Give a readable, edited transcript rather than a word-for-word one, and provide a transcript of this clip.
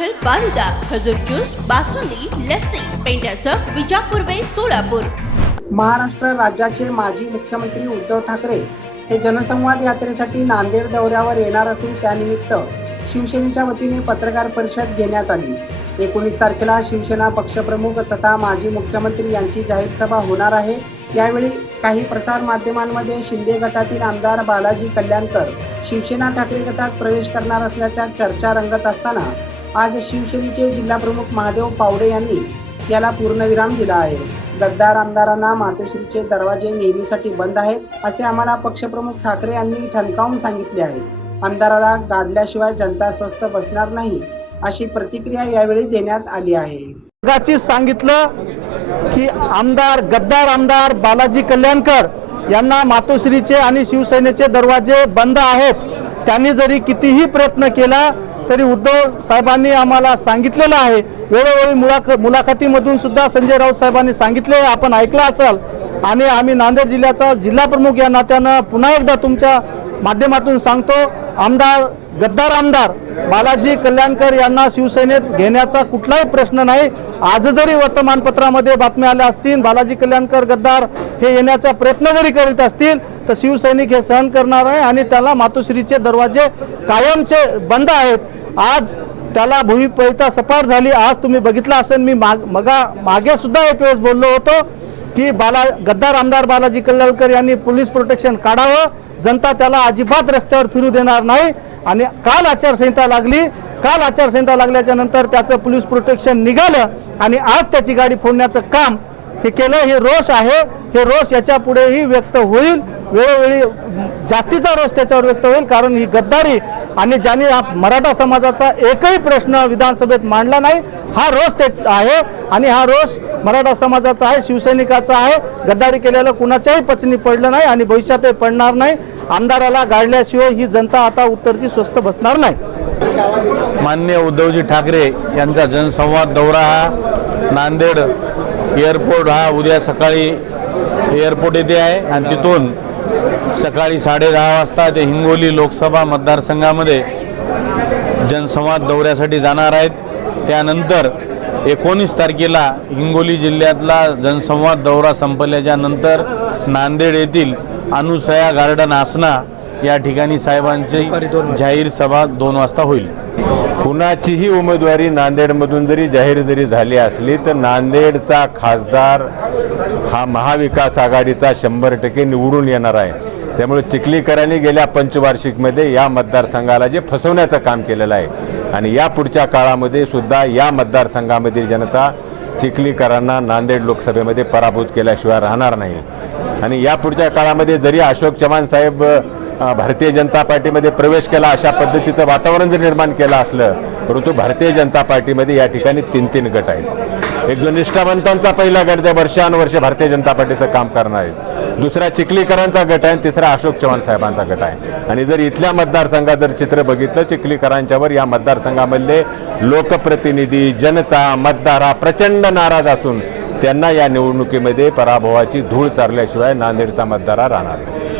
Special falooda, खजूर juice, basundi, lassi, पेंड्या चौक, Vijapur waste, Solapur. Maharashtra राज्याचे माजी मुख्यमंत्री उद्धव ठाकरे हे जनसंवाद यात्रेसाठी नांदेड दौऱ्यावर येणार असून त्यानिमित्त शिवसेनेच्या वतीने पत्रकार परिषद घेण्यात आली। 19 तारखेला शिवसेना पक्षप्रमुख तथा माजी मुख्यमंत्री यांची जाहीर सभा होणार आहे। यावेळी काही प्रसार माध्यमांमध्ये शिंदे गटातील आमदार बालाजी कल्याणकर शिवसेना ठाकरे गटात प्रवेश करणार असल्याच्या चर्चा रंगत असताना आज शिवसेनेचे जिल्हाप्रमुख महादेव पावडे यांनी याला पूर्णविराम दिला आहे। गद्दार आमदारांना मातोश्रीचे दरवाजे नेहमीसाठी बंद आहेत असे आम्हाला पक्षप्रमुख ठाकरे यांनी ठणकावून सांगितले आहे। आमदाराला गाडल्याशिवाय जनता स्वस्थ बसणार नाही अशी प्रतिक्रिया यावेळी देण्यात आली आहे। मगाची सांगितलं की गद्दार आमदार बालाजी कल्याणकर यांना मातोश्रीचे आणि शिवसेनेचे दरवाजे बंद आहेत। त्यांनी जरी कितीही प्रयत्न केला तरी उद्धव साहेबांनी आम्हाला सांगितलेलं आहे। वेळोवेळी मुलाखतीमधून सुद्धा संजय राऊत साहेबांनी सांगितले, आपण ऐकलं असाल। आणि आम्ही नांदेड जिल्ह्याचा जिल्हा प्रमुख या नात्यानं पुन्हा एकदा तुमच्या माध्यमातून सांगतो, गद्दार आमदार बालाजी कल्याणकर यांना शिवसेनेत घेण्याचा कुठलाही प्रश्न नाही। आज जरी वर्तमानपत्रामध्ये बातम्या आल्या असतील, बालाजी कल्याणकर गद्दार हे येण्याचा प्रयत्न जरी करीत असतील तर शिवसैनिक हे सहन करणार आहे आणि त्याला मातोश्रीचे दरवाजे कायमचे बंद आहेत। आज त्याला भुईपैता सपाट झाली। आज तुम्ही बघितलं असेल, मी मागे सुद्धा एक वेळेस बोललो होतो की गद्दार आमदार बालाजी कल्याणकर यांनी पोलीस प्रोटेक्शन काढावं, जनता त्याला अजिबात रस्त्यावर फिरू देणार नाही। आणि काल आचारसंहिता लागल्याच्या नंतर त्याचं पोलीस प्रोटेक्शन निघालं आणि आज त्याची गाडी फोडण्याचं काम हे केलं। हे रोष आहे, हे रोष याच्या पुढेही व्यक्त होईल, वेळोवेळी जास्तीचा रोष त्याच्यावर व्यक्त होईल। कारण ही गद्दारी आणि ज्यांनी मराठा समाजाचा एकही प्रश्न विधानसभेत मांडला नाही, हा रोष आहे आणि हा रोष मराठा समाजाचा आहे, शिवसैनिकाचा आहे। गद्दारी केलेलं कुणाच्याही पचनी पडलं नाही आणि भविष्यातही पडणार नाही। आमदाराला गाडल्याशिवाय ही जनता आता उत्तरची स्वस्थ बसणार नाही। माननीय उद्धवजी ठाकरे यांचा जनसंवाद दौरा हा नांदेड एअरपोर्ट हा उद्या सकाळी एअरपोर्ट येथे आहे आणि तिथून सकाळी 10:30 वाजता ते हिंगोली लोकसभा मतदारसंघामध्ये जनसंवाद दौऱ्यासाठी जाणार आहेत। त्यानंतर 19 तारखेला हिंगोली जिल्ह्यातला जनसंवाद दौरा संपल्याच्या नंतर नांदेड येथील अनुसया गार्डन आसना या ठिकाणी साहेबांची जाहीर सभा 2 वाजता होईल। कुणाचीही उमेदवारी नांदेडमधून जरी झाली असली तर नांदेडचा खासदार हा महाविकास आघाडीचा 100% निवडून येणार आहे। त्यामुळे चिखलीकरांनी गेल्या पंचवार्षिकमध्ये या मतदारसंघाला जे फसवण्याचं काम केलेलं आहे आणि या पुढच्या काळामध्ये सुद्धा या मतदारसंघामधील जनता चिखलीकरांना नांदेड लोकसभेमध्ये पराभूत केल्याशिवाय राहणार नाही। आणि या पुढच्या काळामध्ये जरी अशोक चव्हाण साहेब भारतीय जनता पार्टीमध्ये प्रवेश केला, अशा पद्धतीचं वातावरण जर निर्माण केलं असलं, परंतु भारतीय जनता पार्टीमध्ये या ठिकाणी 3 गट आहेत। एक जो निष्ठावंतांचा पहिला गट जो वर्षानुवर्षे भारतीय जनता पार्टीचं काम करणार आहे, दुसरा चिखलीकरांचा गट आहे, तिसरा अशोक चव्हाण साहेबांचा गट आहे। आणि जर इथल्या मतदारसंघात जर चित्र बघितलं, चिखलीकरांच्यावर या मतदारसंघामधले लोकप्रतिनिधी, जनता, मतदार प्रचंड नाराज असून त्यांना या निवडणुकीमध्ये पराभवाची धूळ चारल्याशिवाय नांदेडचा मतदार राहणार नाही।